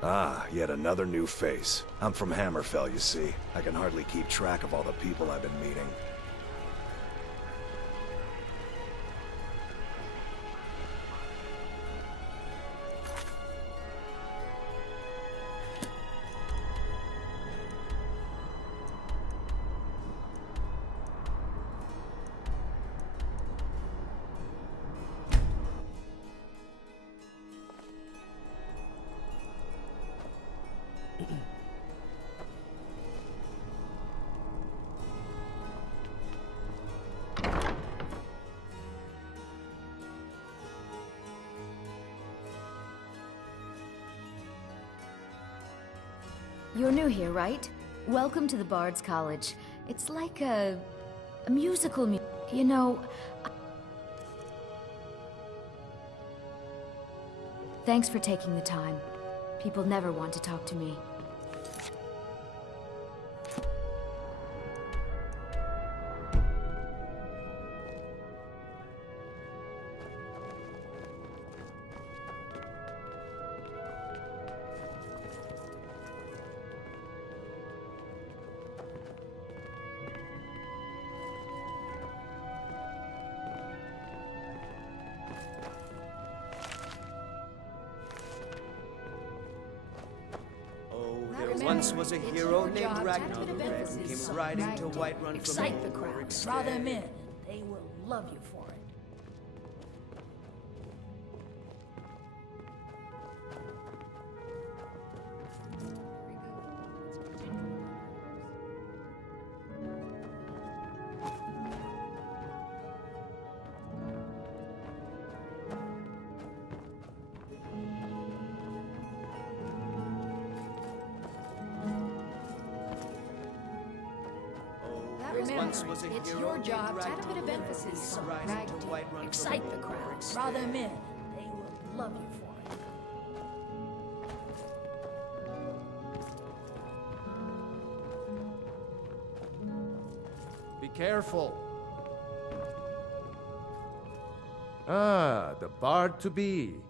Ah, yet another new face. I'm from Hammerfell, you see. I can hardly keep track of all the people I've been meeting. You're new here, right? Welcome to the Bard's College. It's like a musical you know... Thanks for taking the time. People never want to talk to me. Once was a hero named Ragnar the Red who came riding to Whiterun from Excite the crowd, draw them in, and they will love you for it. Once was a It's hero your named job to add a Ragnar bit of the Red emphasis who on came riding to Ragnar. Whiterun from Excite the crowd, draw them in, and they will love you for it. Be careful. Ah, the bard-to-be.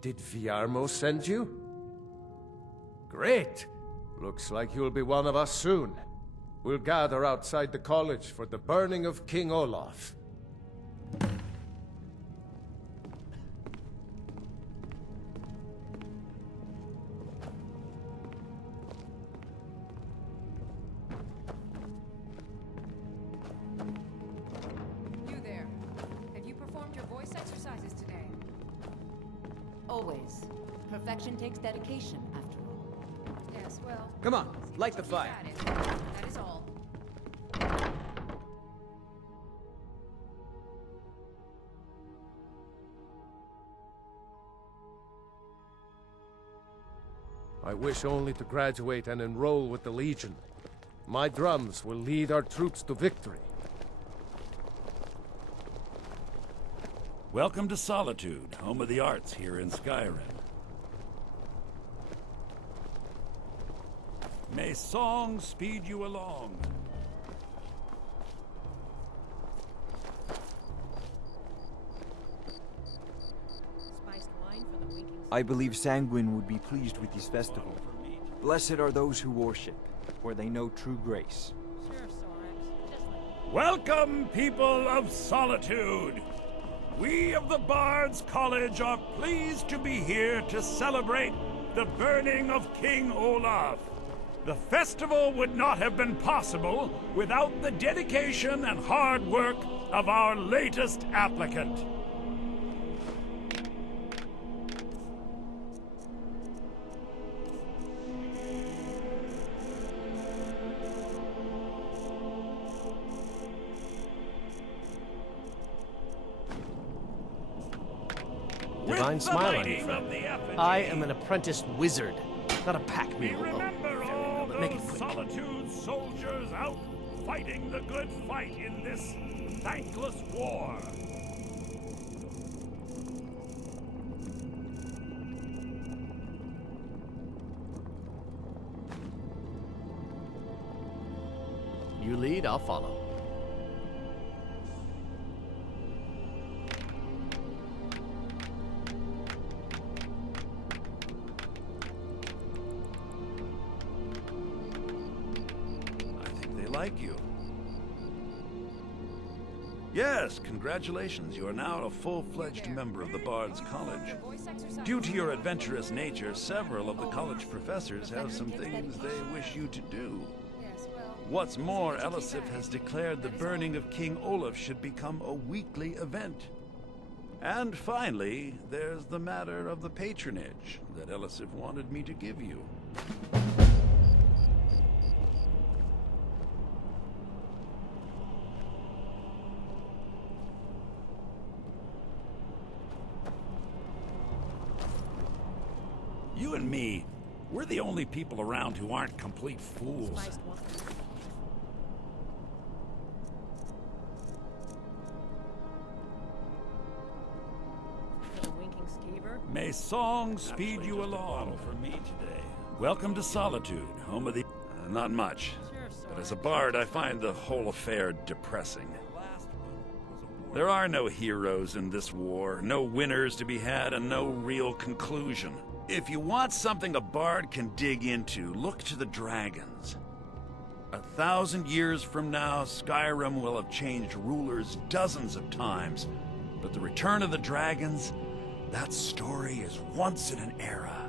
Did Viarmo send you? Great! Looks like you'll be one of us soon. We'll gather outside the college for the burning of King Olaf. You there. Have you performed your voice exercises today? Always. Perfection takes dedication, after all. Yes, well... Come on, light the fire. That is all. I wish only to graduate and enroll with the Legion. My drums will lead our troops to victory. Welcome to Solitude, home of the arts here in Skyrim. May song speed you along. I believe Sanguine would be pleased with this festival. Blessed are those who worship, for they know true grace. Welcome, people of Solitude! We of the Bard's College are pleased to be here to celebrate the burning of King Olaf. The festival would not have been possible without the dedication and hard work of our latest applicant. Divine smile on you, friend. I am an apprentice wizard, not a pack mule. Remember all but make it those quick. Solitude soldiers out fighting the good fight in this thankless war. You lead, I'll follow. Thank you. Yes, congratulations. You are now a full-fledged member of the Bard's College. Due to your adventurous nature, several of the college professors have some things they wish you to do. What's more, Elisif has declared the burning of King Olaf should become a weekly event. And finally, there's the matter of the patronage that Elisif wanted me to give you. You and me, we're the only people around who aren't complete fools. May song speed you along for me today. Welcome to Solitude, home of the... not much. But as a bard, I find the whole affair depressing. There are no heroes in this war, no winners to be had, and no real conclusion. If you want something a bard can dig into, look to the dragons. 1,000 years from now, Skyrim will have changed rulers dozens of times, but the return of the dragons, that story is once in an era.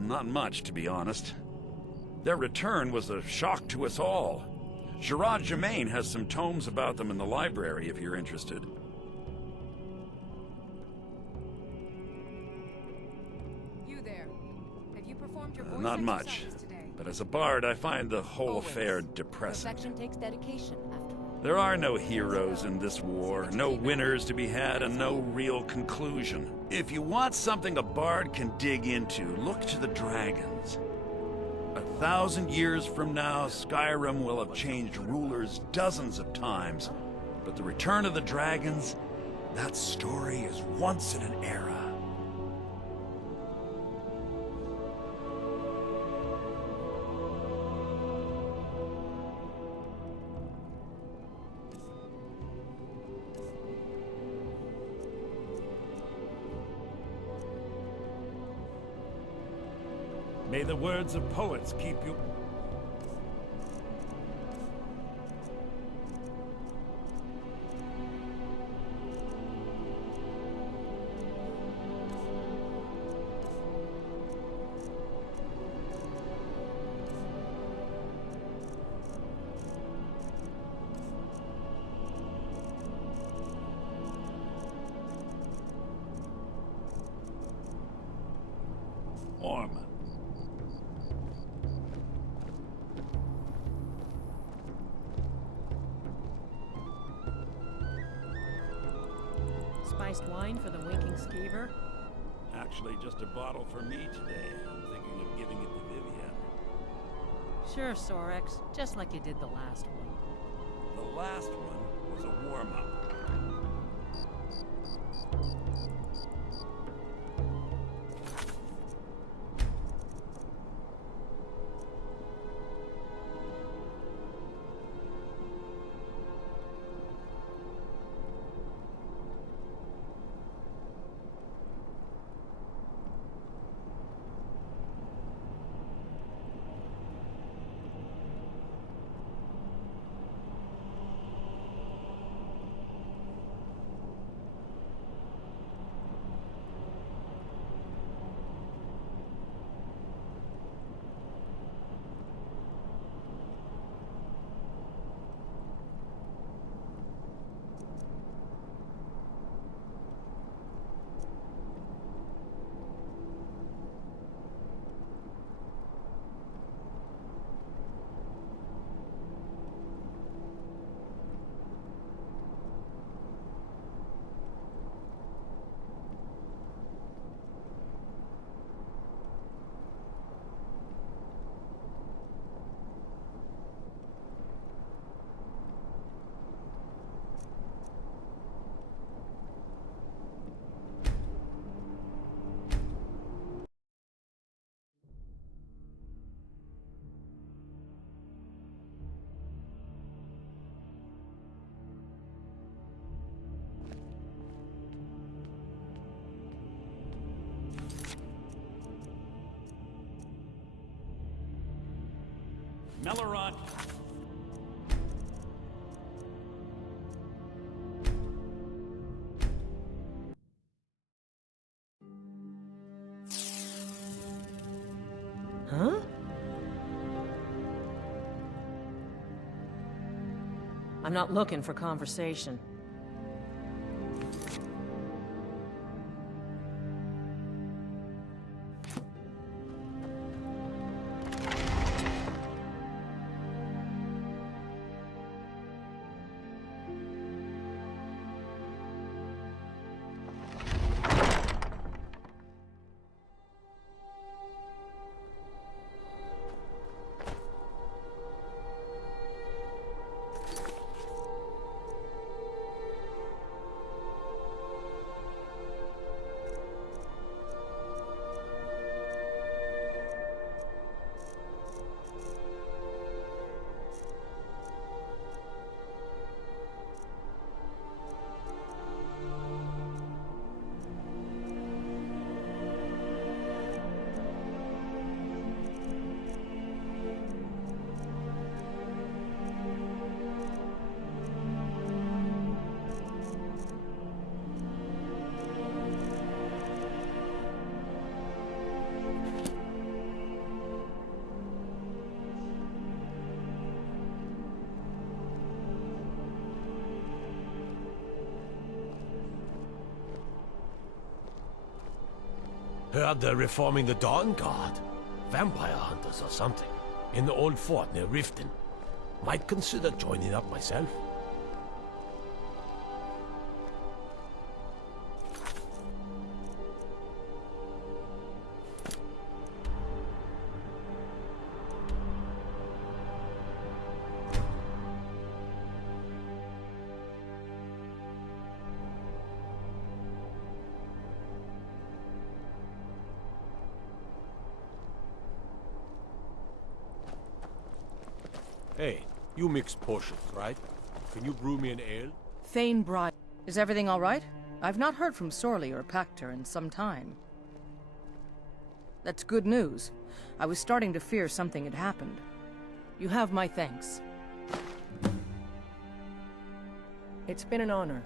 Not much, to be honest. Their return was a shock to us all. Gerard Germain has some tomes about them in the library, if you're interested. Not much. But as a bard, I find the whole affair depressing. Perfection takes dedication, after all. There are no heroes in this war, no winners to be had, and no real conclusion. If you want something a bard can dig into, look to the dragons. 1,000 years from now, Skyrim will have changed rulers dozens of times, but the return of the dragons, that story is once in an era. May the words of poets keep you... warm. Spiced wine for the winking skeever? Actually, just a bottle for me today. I'm thinking of giving it to Vivian. Sure, Sorex. Just like you did the last one. The last one was a warm-up. Melorot. Huh? I'm not looking for conversation. Heard they're reforming the Dawn Guard. Vampire hunters or something. In the old fort near Riften. Might consider joining up myself. Hey, you mix potions, right? Can you brew me an ale? Thane Bride. Is everything all right? I've not heard from Sorley or Pactor in some time. That's good news. I was starting to fear something had happened. You have my thanks. It's been an honor.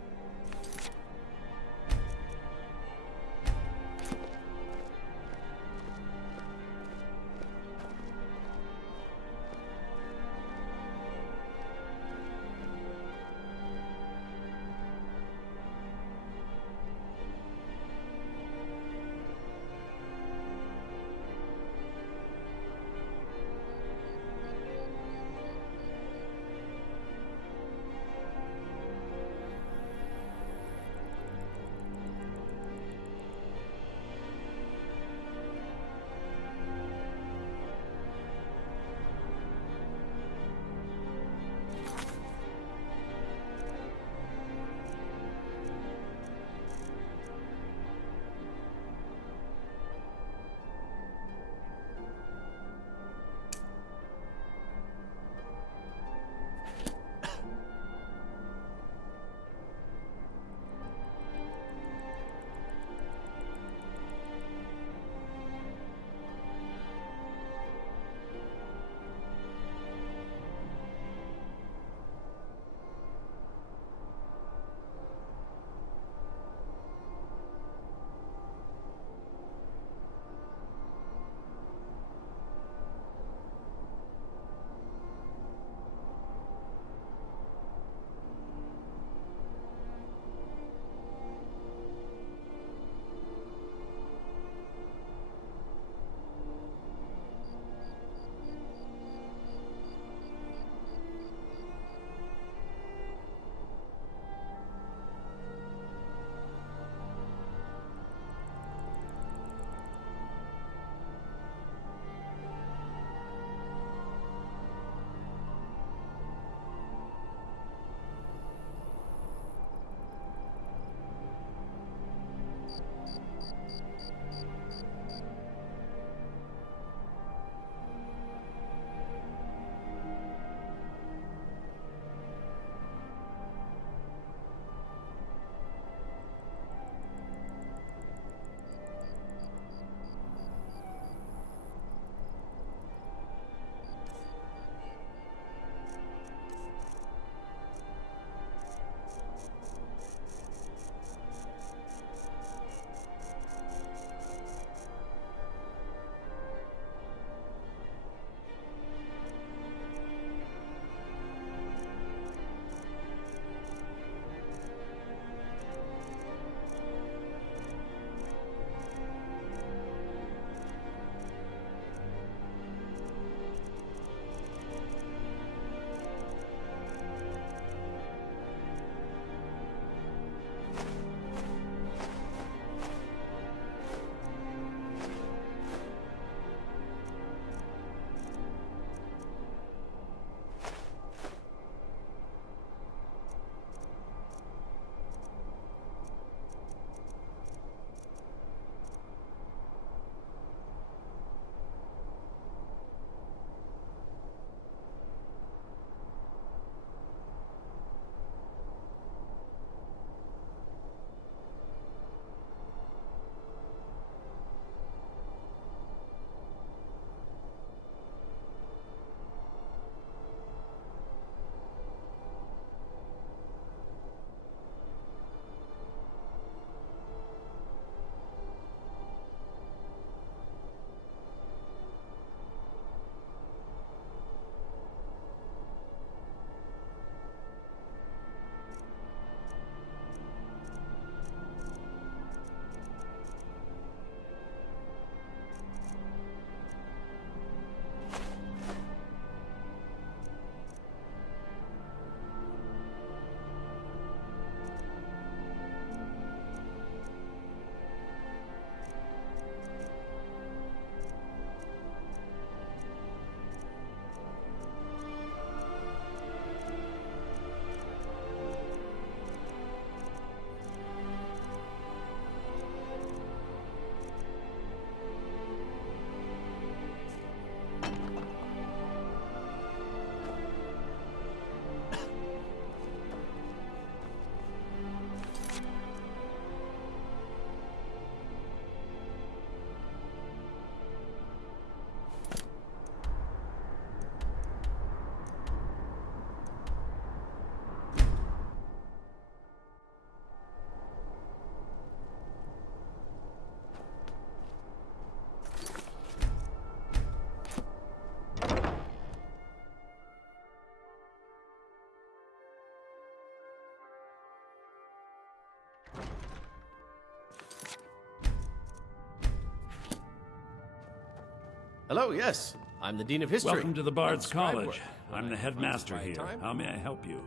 Hello, yes. I'm the Dean of History. Welcome to the Bard's That's right College. work. I'm the headmaster here. time. How may I help you?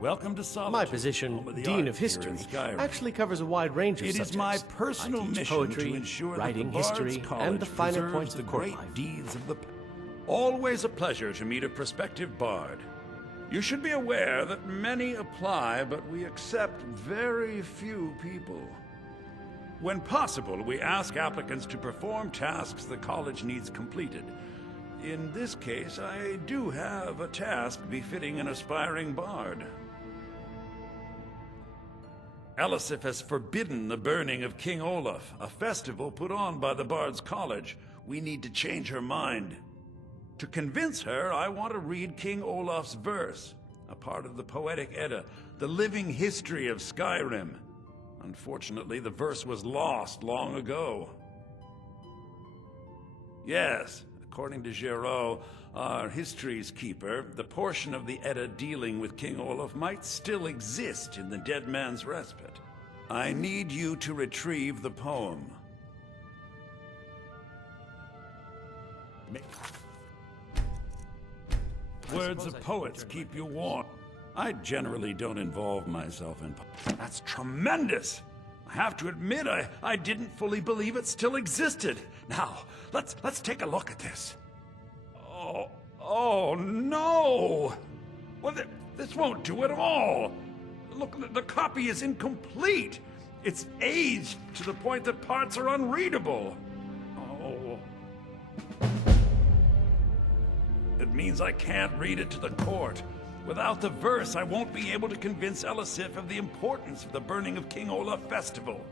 Welcome to Solitude. My position, home the Dean arts of here History, in Skyrim. actually covers a wide range of It subjects. is my personal I teach mission poetry, to ensure writing, that the Bard's history, College and the finer preserves points the of court great life. deeds of the Always a pleasure to meet a prospective bard. You should be aware that many apply, but we accept very few people. When possible, we ask applicants to perform tasks the college needs completed. In this case, I do have a task befitting an aspiring bard. Elisif has forbidden the burning of King Olaf, a festival put on by the Bard's College. We need to change her mind. To convince her, I want to read King Olaf's verse, a part of the Poetic Edda, the living history of Skyrim. Unfortunately, the verse was lost long ago. Yes, according to Giraud, our history's keeper, the portion of the Edda dealing with King Olaf might still exist in the Dead Man's Respite. I need you to retrieve the poem. Words of poets keep you warm. I generally don't involve myself in... That's tremendous! I have to admit, I didn't fully believe it still existed. Now, let's take a look at this. Oh no! Well, this won't do at all. Look, the copy is incomplete. It's aged to the point that parts are unreadable. Oh. It means I can't read it to the court. Without the verse, I won't be able to convince Elisif of the importance of the burning of King Olaf Festival.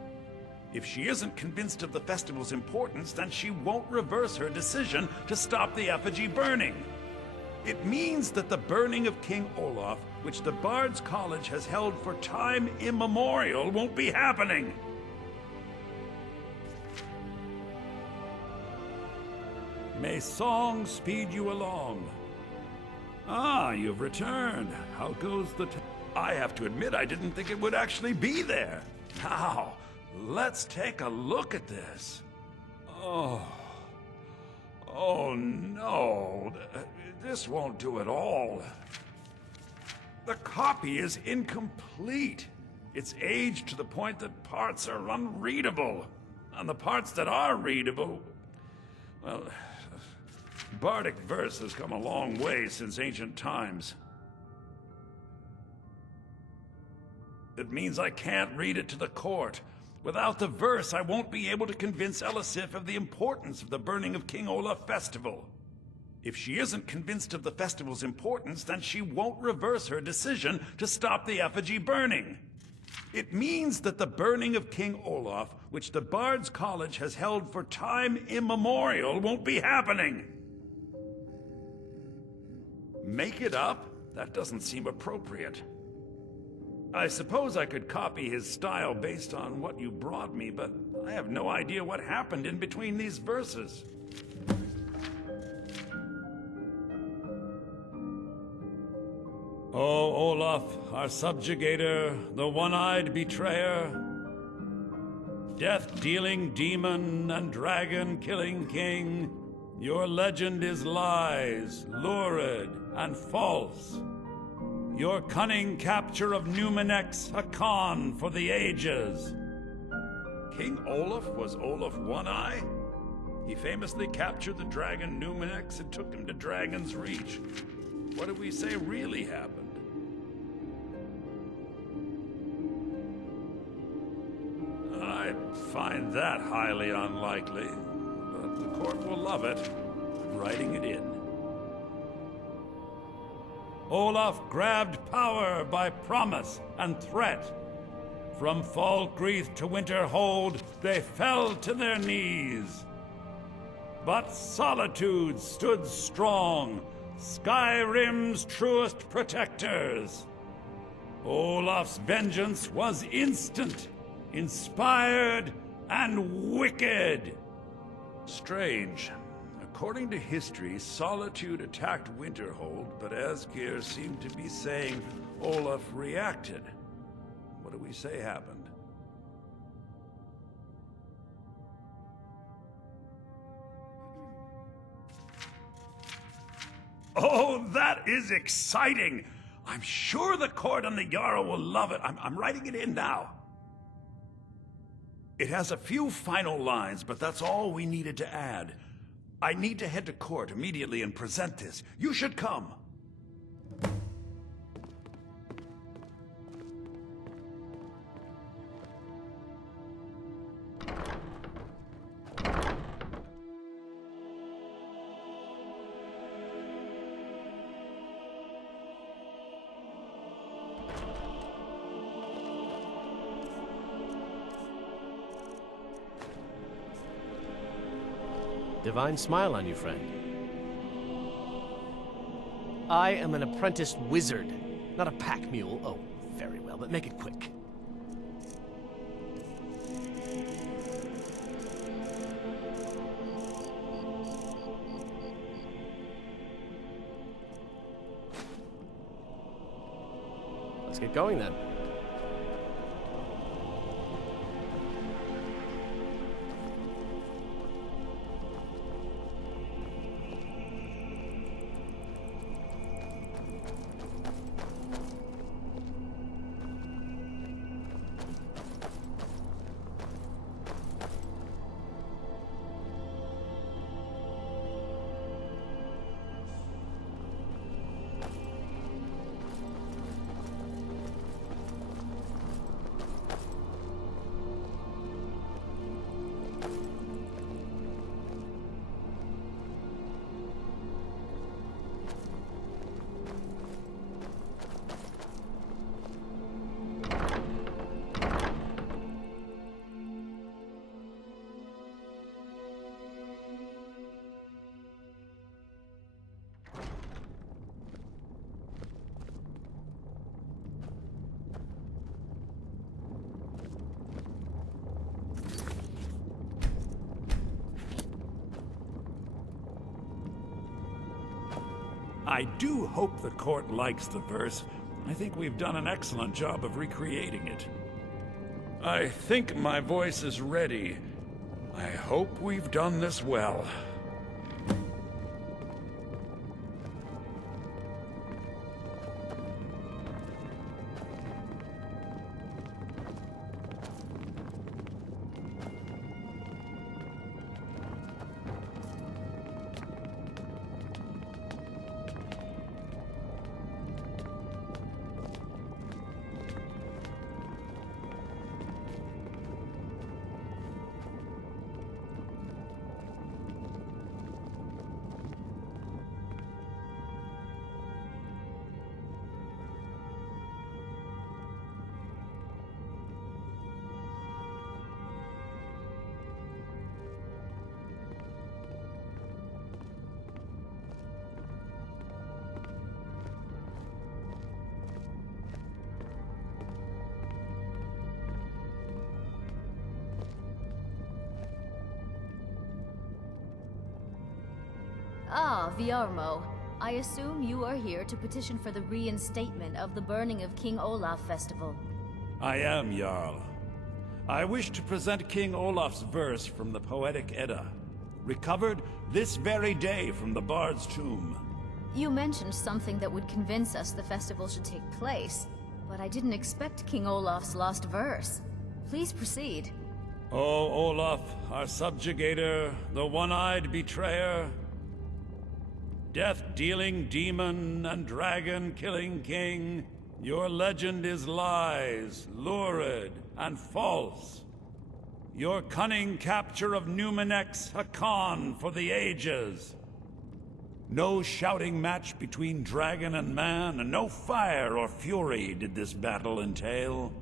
If she isn't convinced of the festival's importance, then she won't reverse her decision to stop the effigy burning. It means that the burning of King Olaf, which the Bard's College has held for time immemorial, won't be happening. May song speed you along. Ah, you've returned. How goes the I have to admit, I didn't think it would actually be there. Now, let's take a look at this. Oh no. This won't do at all. The copy is incomplete. It's aged to the point that parts are unreadable. And the parts that are readable, well, Bardic verse has come a long way since ancient times. It means I can't read it to the court. Without the verse, I won't be able to convince Elisif of the importance of the burning of King Olaf Festival. If she isn't convinced of the festival's importance, then she won't reverse her decision to stop the effigy burning. It means that the burning of King Olaf, which the Bard's College has held for time immemorial, won't be happening. Make it up? That doesn't seem appropriate. I suppose I could copy his style based on what you brought me, but I have no idea what happened in between these verses. O Olaf, our subjugator, the one-eyed betrayer, death-dealing demon and dragon-killing king, your legend is lies, lurid and false. Your cunning capture of Numenex, a con for the ages. King Olaf was Olaf One-Eye? He famously captured the dragon Numenex and took him to Dragon's Reach. What do we say really happened? I find that highly unlikely, but the court will love it. I'm writing it in. Olaf grabbed power by promise and threat. From Falkreath to Winterhold, they fell to their knees. But Solitude stood strong, Skyrim's truest protectors. Olaf's vengeance was instant, inspired, and wicked. Strange. According to history, Solitude attacked Winterhold, but Asgeir seemed to be saying Olaf reacted. What do we say happened? Oh, that is exciting! I'm sure the court and the Jarl will love it. I'm writing it in now. It has a few final lines, but that's all we needed to add. I need to head to court immediately and present this. You should come. Divine smile on you, friend. I am an apprenticed wizard, not a pack mule. Oh, very well, but make it quick. Let's get going then. I do hope the court likes the verse. I think we've done an excellent job of recreating it. I think my voice is ready. I hope we've done this well. Ah, Viarmo. I assume you are here to petition for the reinstatement of the burning of King Olaf Festival. I am, Jarl. I wish to present King Olaf's verse from the Poetic Edda, recovered this very day from the Bard's tomb. You mentioned something that would convince us the festival should take place, but I didn't expect King Olaf's lost verse. Please proceed. O Olaf, our subjugator, the one-eyed betrayer, death-dealing demon and dragon-killing king, your legend is lies, lurid, and false. Your cunning capture of Numenex a con for the ages. No shouting match between dragon and man, and no fire or fury did this battle entail.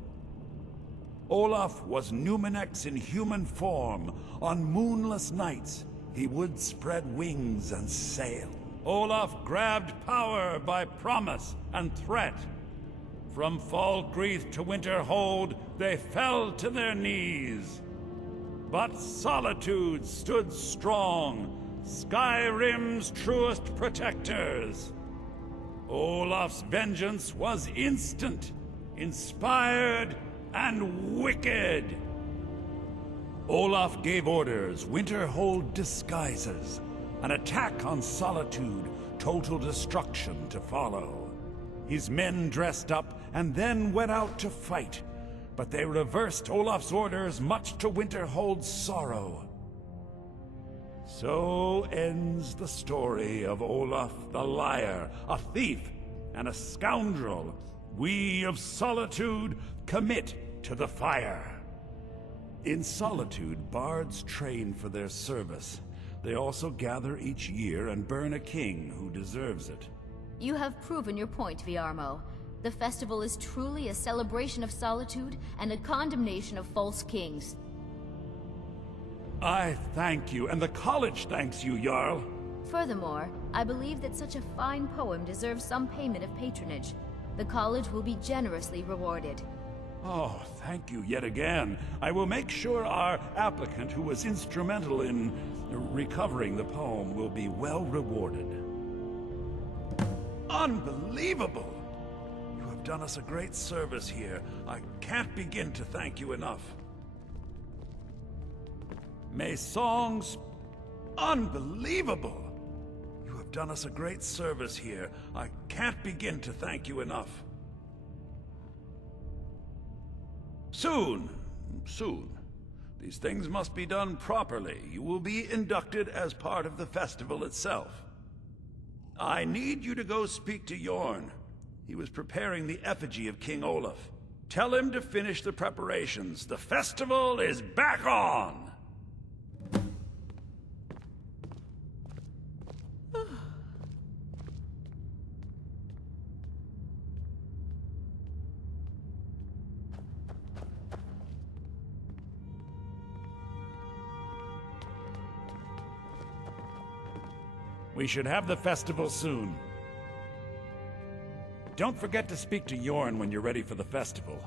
Olaf was Numenex in human form. On moonless nights, he would spread wings and sail. Olaf grabbed power by promise and threat. From Falkreath to Winterhold, they fell to their knees. But Solitude stood strong, Skyrim's truest protectors. Olaf's vengeance was instant, inspired, and wicked. Olaf gave orders, Winterhold disguises, an attack on Solitude, total destruction to follow. His men dressed up and then went out to fight, but they reversed Olaf's orders, much to Winterhold's sorrow. So ends the story of Olaf the Liar, a thief and a scoundrel. We of Solitude commit to the fire. In Solitude, bards train for their service. They also gather each year and burn a king who deserves it. You have proven your point, Viarmo. The festival is truly a celebration of solitude and a condemnation of false kings. I thank you, and the college thanks you, Jarl. Furthermore, I believe that such a fine poem deserves some payment of patronage. The college will be generously rewarded. Oh, thank you yet again. I will make sure our applicant, who was instrumental in recovering the poem, will be well rewarded. Unbelievable! You have done us a great service here. I can't begin to thank you enough. May songs... Unbelievable! You have done us a great service here. I can't begin to thank you enough. Soon. These things must be done properly. You will be inducted as part of the festival itself. I need you to go speak to Yorn. He was preparing the effigy of King Olaf. Tell him to finish the preparations. The festival is back on! We should have the festival soon. Don't forget to speak to Yorn when you're ready for the festival.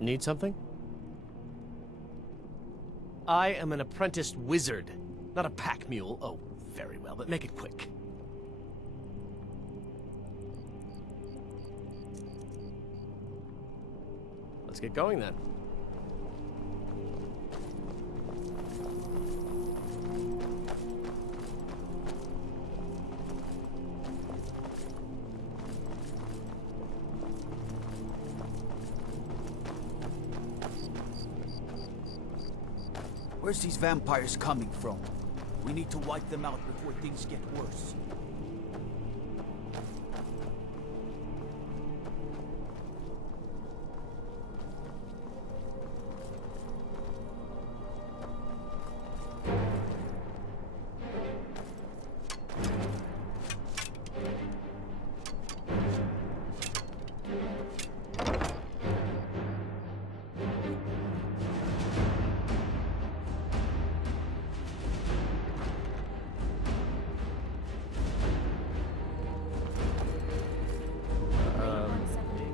Need something? I am an apprenticed wizard, not a pack mule. Oh, very well, but make it quick. Let's get going then. Where's these vampires coming from? We need to wipe them out before things get worse.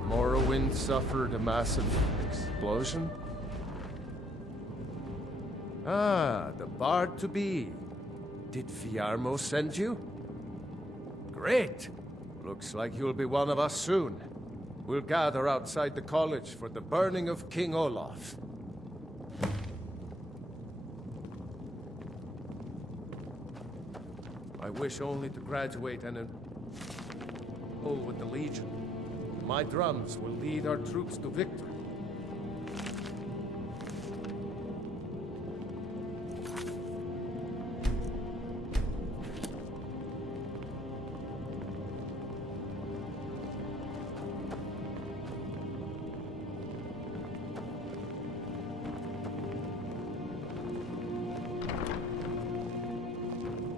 Morrowind suffered a massive explosion? Ah, the Bard-to-be. Did Fiarmo send you? Great! Looks like you'll be one of us soon. We'll gather outside the college for the burning of King Olaf. I wish only to graduate and enroll with the Legion. My drums will lead our troops to victory.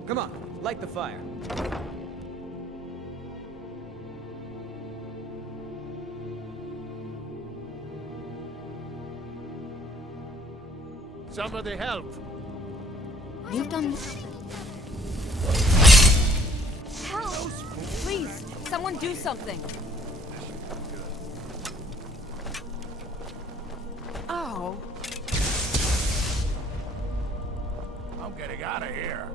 Come on, light the fire. Somebody help! You've done... Help! Please, someone do something. Oh. I'm getting out of here.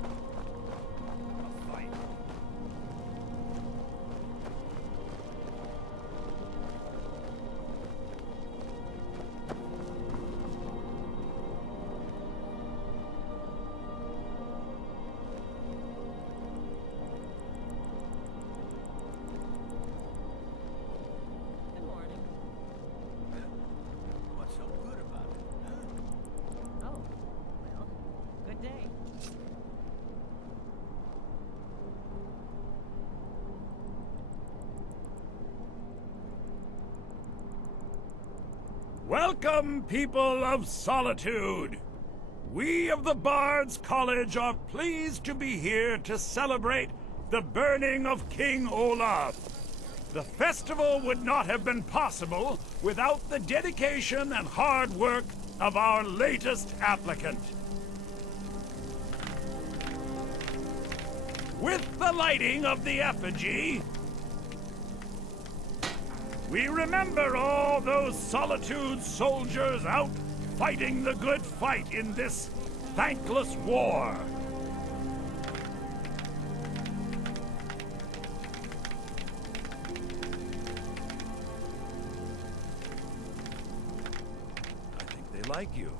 Welcome, people of Solitude! We of the Bards College are pleased to be here to celebrate the burning of King Olaf. The festival would not have been possible without the dedication and hard work of our latest applicant. With the lighting of the effigy, we remember all those Solitude soldiers out fighting the good fight in this thankless war. I think they like you.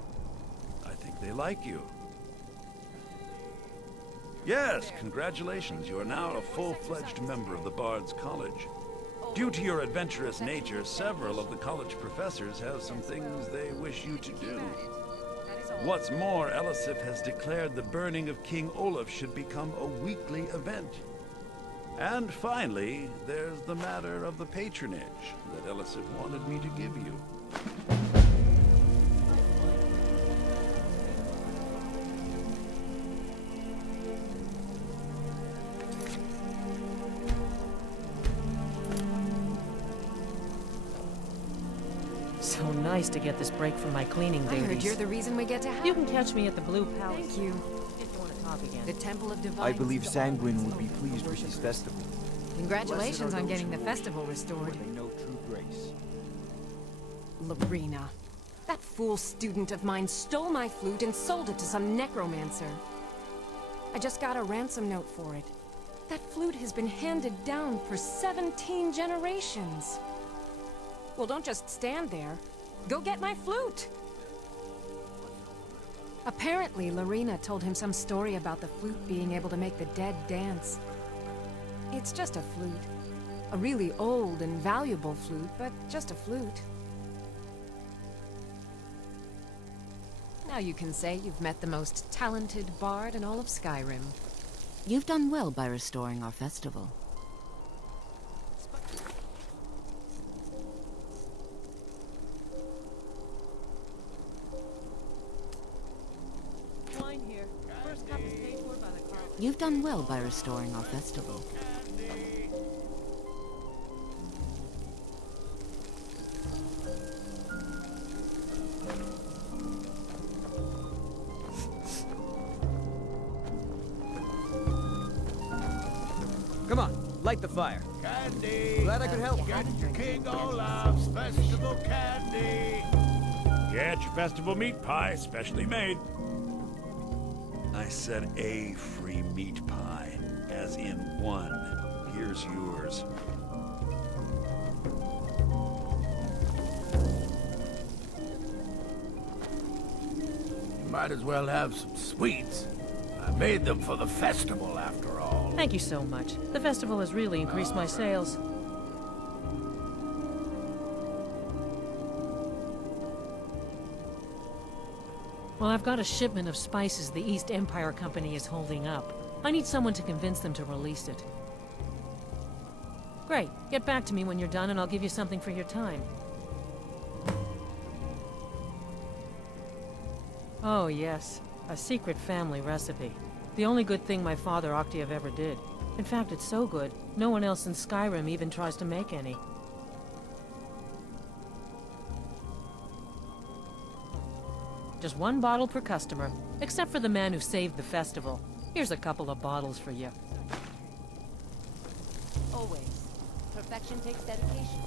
I think they like you. Yes, congratulations. You are now a full-fledged member of the Bards College. Due to your adventurous nature, several of the college professors have some things they wish you to do. What's more, Elisif has declared the burning of King Olaf should become a weekly event. And finally, there's the matter of the patronage that Elisif wanted me to give you. So nice to get this break from my cleaning duties. I heard you're the reason we get to have You can catch me at the Blue Palace. Thank you. If you want to talk again. The Temple of Divine... I believe Sanguine would be pleased with this festival. Congratulations on getting the festival restored. They know true grace. Lorena. That fool student of mine stole my flute and sold it to some necromancer. I just got a ransom note for it. That flute has been handed down for 17 generations. Well, don't just stand there. Go get my flute! Apparently, Lorena told him some story about the flute being able to make the dead dance. It's just a flute. A really old and valuable flute, but just a flute. Now you can say you've met the most talented bard in all of Skyrim. You've done well by restoring our festival. Wine here. First cup is paid for by the car. You've done well by restoring our festival. Come on, light the fire. Candy! Glad I could help. Get your King Olaf's festival candy! Get your festival meat pie, specially made. I said a free meat pie, as in one. Here's yours. You might as well have some sweets. I made them for the festival, after all. Thank you so much. The festival has really increased my sales. Well, I've got a shipment of spices the East Empire Company is holding up. I need someone to convince them to release it. Great. Get back to me when you're done and I'll give you something for your time. Oh, yes. A secret family recipe. The only good thing my father Octave ever did. In fact, it's so good, no one else in Skyrim even tries to make any. Just one bottle per customer, except for the man who saved the festival. Here's a couple of bottles for you. Always. Perfection takes dedication.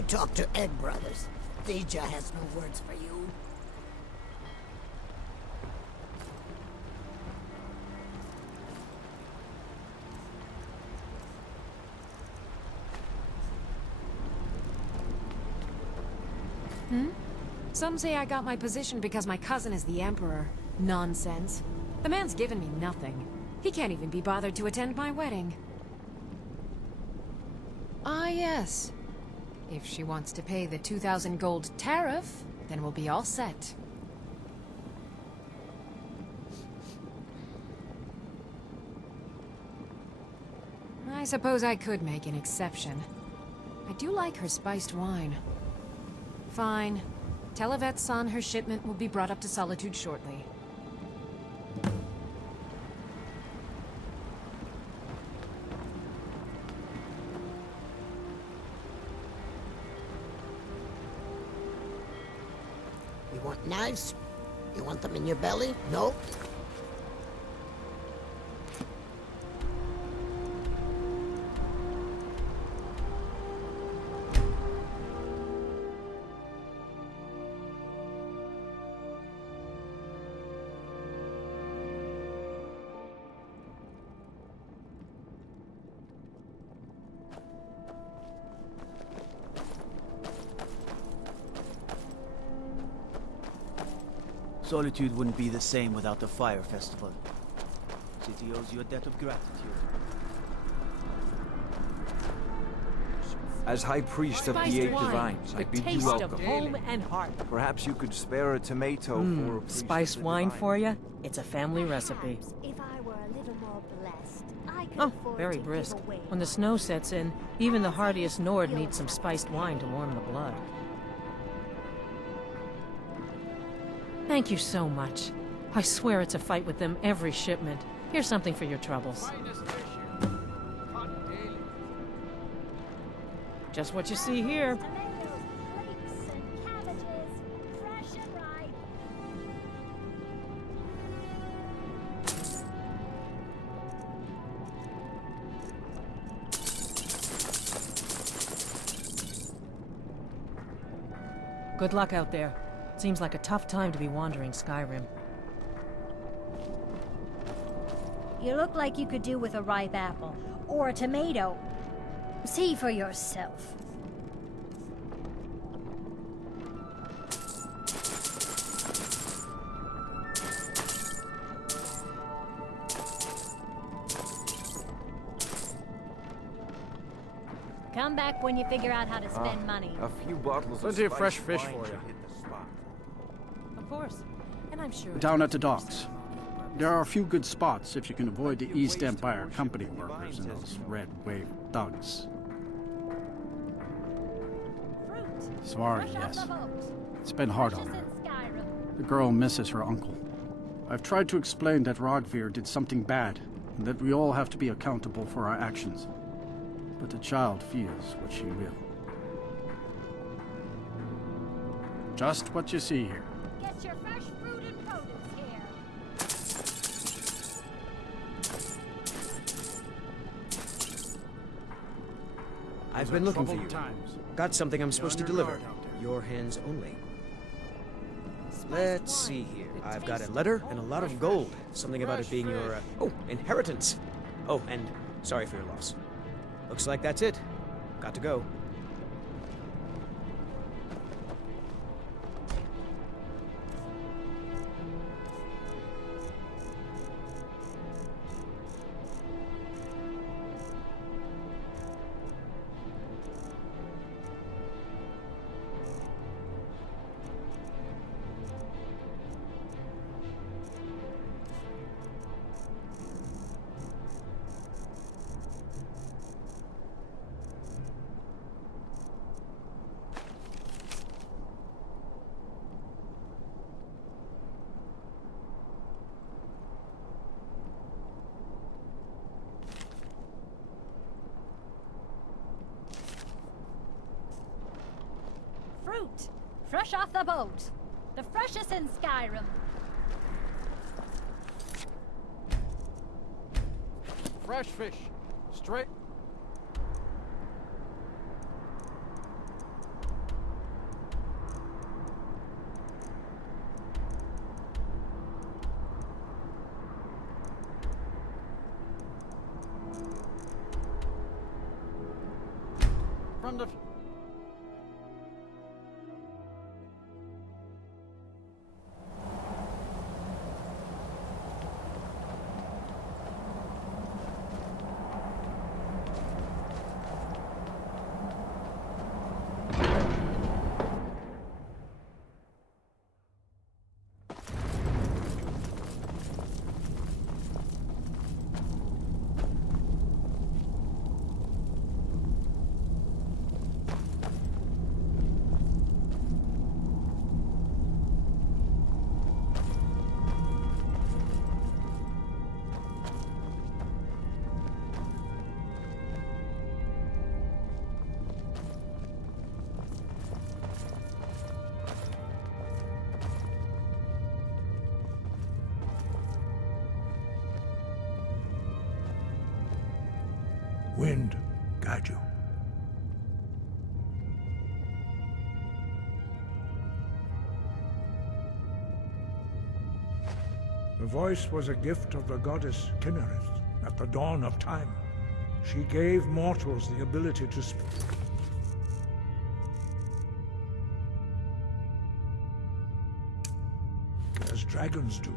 You talk to Egg Brothers. Deja has no words for you. Some say I got my position because my cousin is the Emperor. Nonsense. The man's given me nothing. He can't even be bothered to attend my wedding. Ah, yes. If she wants to pay the 2,000 gold tariff, then we'll be all set. I suppose I could make an exception. I do like her spiced wine. Fine. Tell Yvette's-san her shipment will be brought up to Solitude shortly. You want knives? You want them in your belly? No? Solitude wouldn't be the same without the Fire Festival. City owes you a debt of gratitude. As High Priest of the Eight Divines, I bid you welcome. Of home and heart. Perhaps you could spare a tomato for a priest Spiced of the wine divine. for you? It's a family recipe. If I were a little more blessed, I could Oh, afford very to brisk. give away When the snow sets in, even the hardiest Nord needs some spiced wine to warm the blood. Thank you so much. I swear it's a fight with them every shipment. Here's something for your troubles. Just what you see here. tomatoes, leeks, and cabbages, fresh and ripe. Good luck out there. Seems like a tough time to be wandering Skyrim. You look like you could do with a ripe apple or a tomato. See for yourself. Come back when you figure out how to spend money. A few bottles Plenty of fresh spiced fish wine for should you. hit the spot. Of course. And I'm sure... Down at the docks. There are a few good spots if you can avoid the East Empire company workers and those red wave thugs. Sorry, yes. It's been hard on her. The girl misses her uncle. I've tried to explain that Rogvir did something bad, and that we all have to be accountable for our actions. But the child feels what she will. Just what you see here. Get your fresh fruit and produce here. I've been looking for you. Times. Got something I'm supposed to deliver. Your hands only. Let's see here. I've got a letter and a lot of gold. Something about it being your, inheritance. Oh, and sorry for your loss. Looks like that's it. Got to go. Fruit, fresh off the boat. The freshest in Skyrim. Fresh fish. Straight. from the... Wind, guide you. The voice was a gift of the goddess Kinnereth at the dawn of time. She gave mortals the ability to speak as dragons do.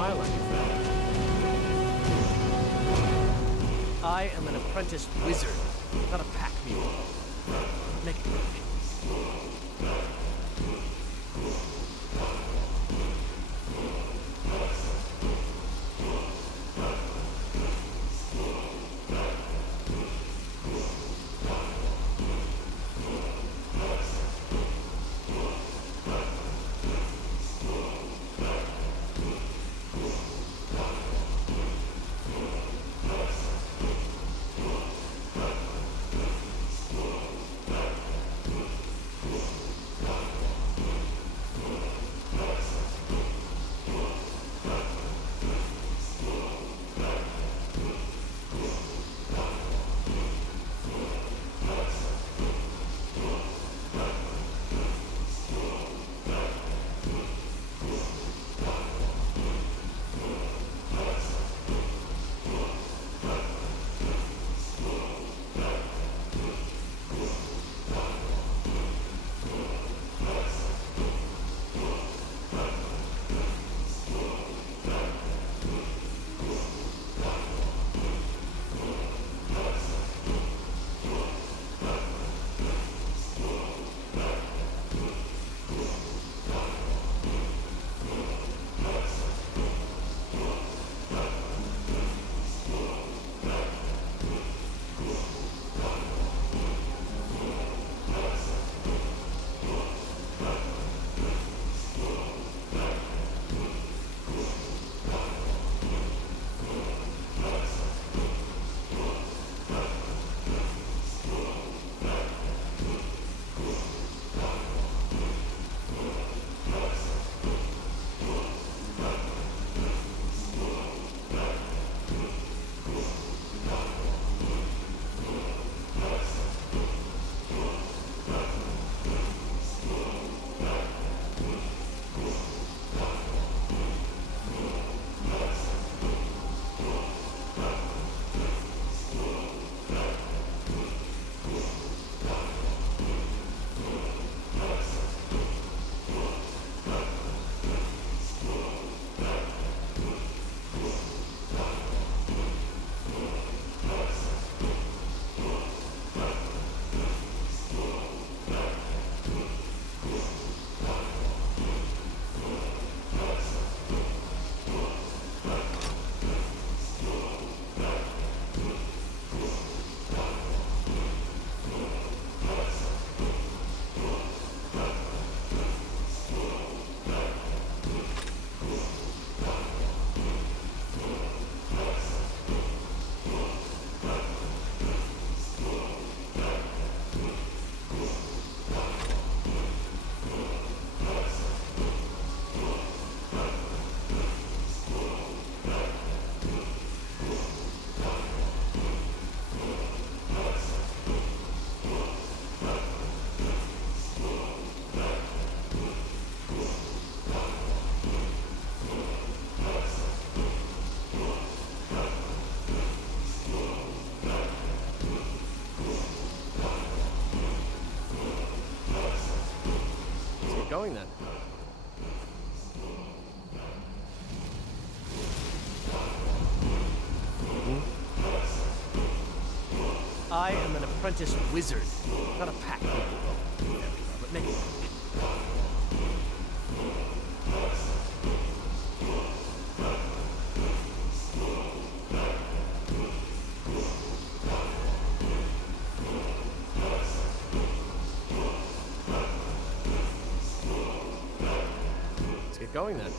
smile on your friend. I am an apprentice wizard, not a pack mule. Make it quick. Going then. I am an apprentice wizard, not a pack mule. Oh, there we go, but make it quick. Let's get going then.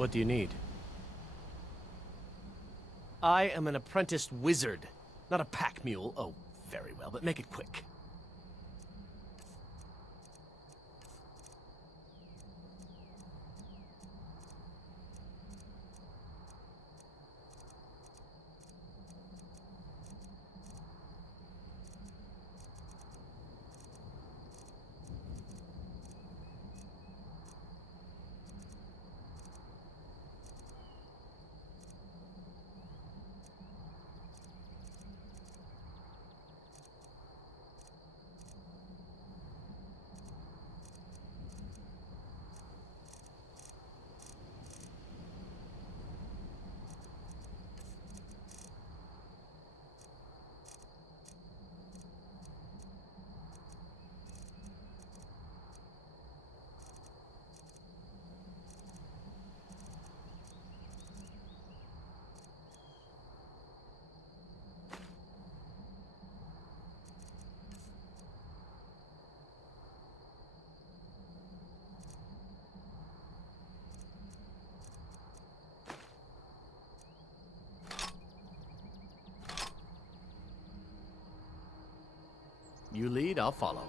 What do you need? I am an apprenticed wizard, not a pack mule. Oh, very well, but make it quick. You lead, I'll follow.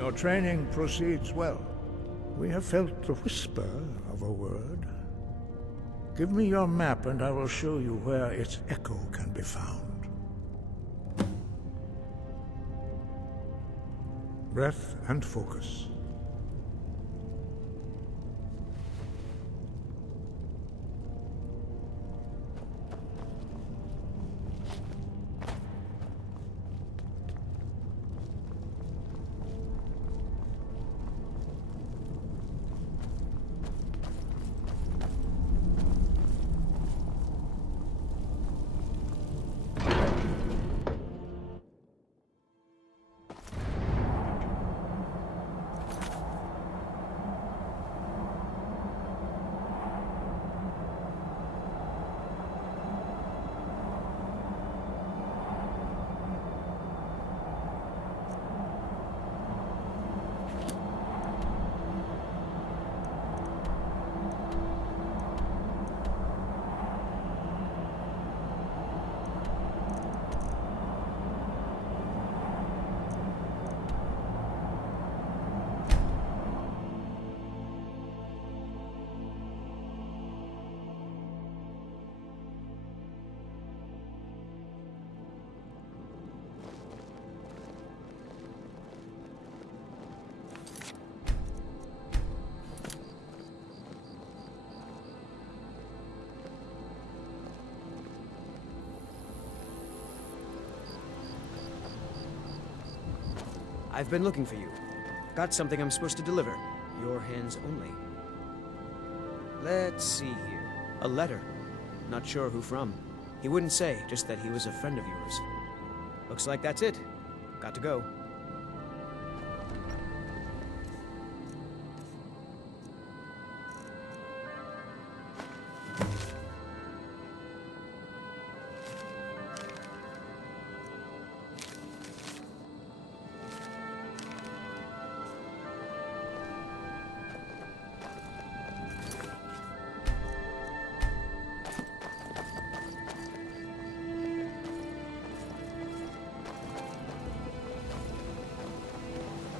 Your training proceeds well. We have felt the whisper of a word. Give me your map and I will show you where its echo can be found. Breath and focus. I've been looking for you. Got something I'm supposed to deliver. Your hands only. Let's see here. A letter. Not sure who from. He wouldn't say, just that he was a friend of yours. Looks like that's it. Got to go.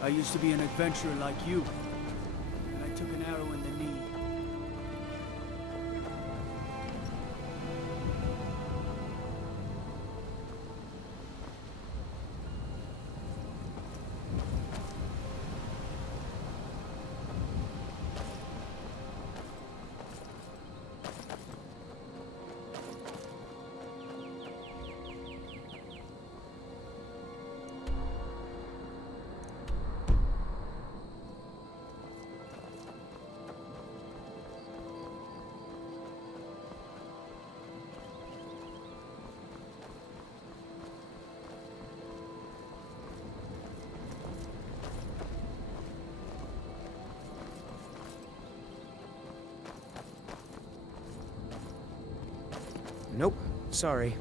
I used to be an adventurer like you, and I took an arrow in the knee. Nope. Sorry.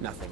Nothing.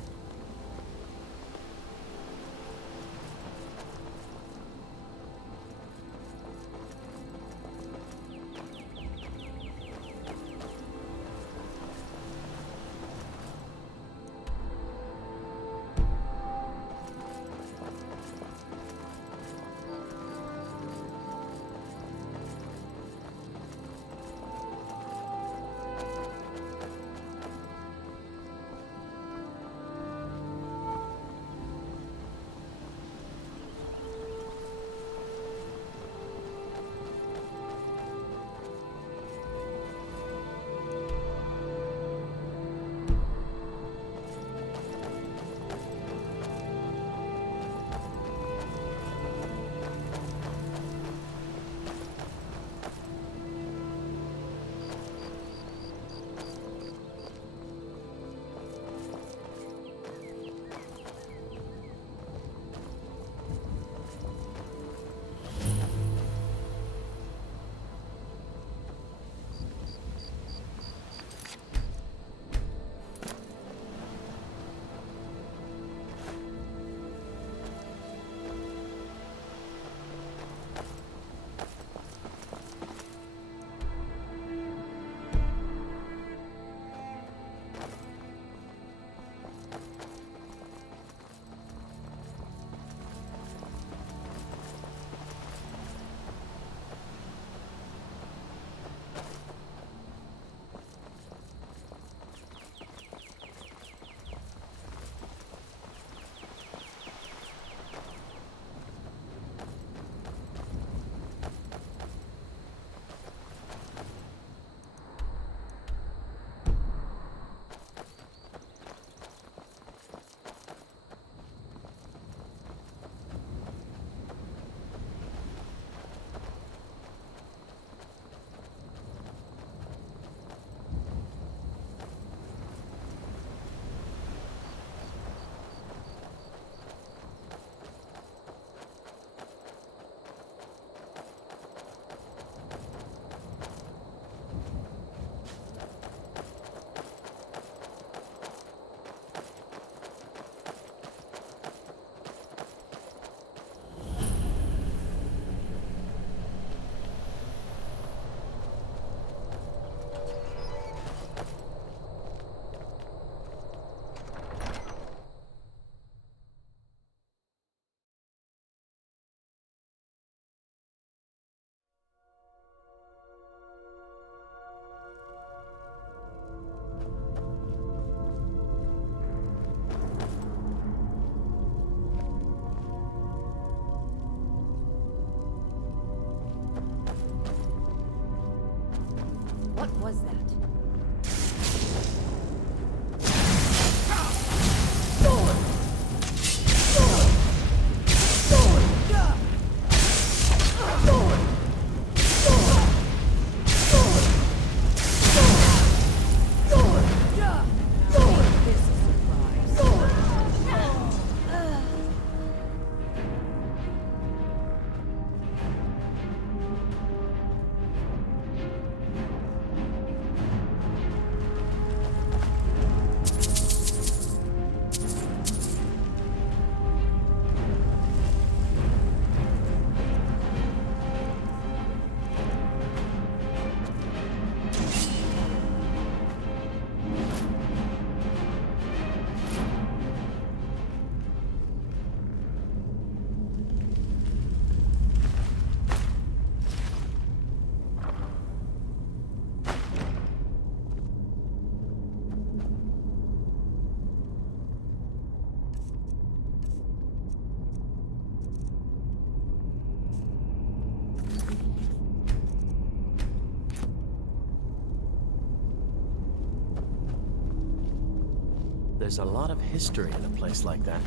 There's a lot of history in a place like that.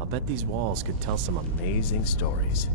I'll bet these walls could tell some amazing stories.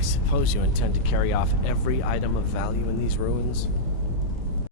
I suppose you intend to carry off every item of value in these ruins?